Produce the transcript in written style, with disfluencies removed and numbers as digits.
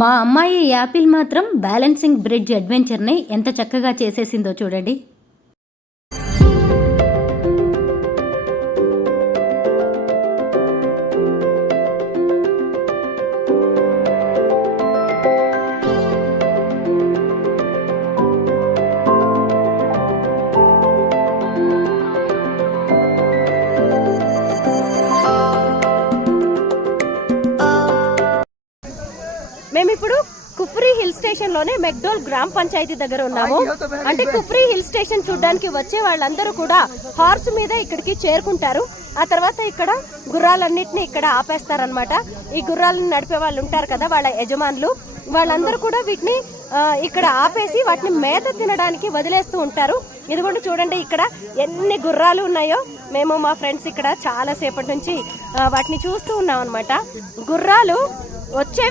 మా అమ్మాయి యాపిల్ మాత్రం బ్యాలెన్సింగ్ బ్రిడ్జ్ అడ్వెంచర్ని ఎంత చక్కగా చేసేసిందో చూడండి. మేమిప్పుడు కుఫ్రీ హిల్ స్టేషన్ లోనే మెక్డోల్ గ్రామ పంచాయతీ దగ్గర ఉన్నాము. అంటే కుఫ్రీ హిల్ స్టేషన్ చూడడానికి వచ్చే వాళ్ళందరూ కూడా హార్స్ మీద ఇక్కడికి చేరుకుంటారు. ఆ తర్వాత ఇక్కడ గుర్రాలన్నిటిని ఇక్కడ ఆపేస్తారనమాట. ఈ గుర్రాలను నడిపే వాళ్ళు ఉంటారు కదా, వాళ్ళ యజమానులు, వాళ్ళందరూ కూడా వీటిని ఇక్కడ ఆపేసి వాటిని మేత తినడానికి వదిలేస్తూ ఉంటారు. ఇదిగోండి చూడండి ఇక్కడ ఎన్ని గుర్రాలు ఉన్నాయో. మేము మా ఫ్రెండ్స్ ఇక్కడ చాలా సేపటి నుంచి వాటిని చూస్తూ ఉన్నాం అనమాట. గుర్రాలు వచ్చేవి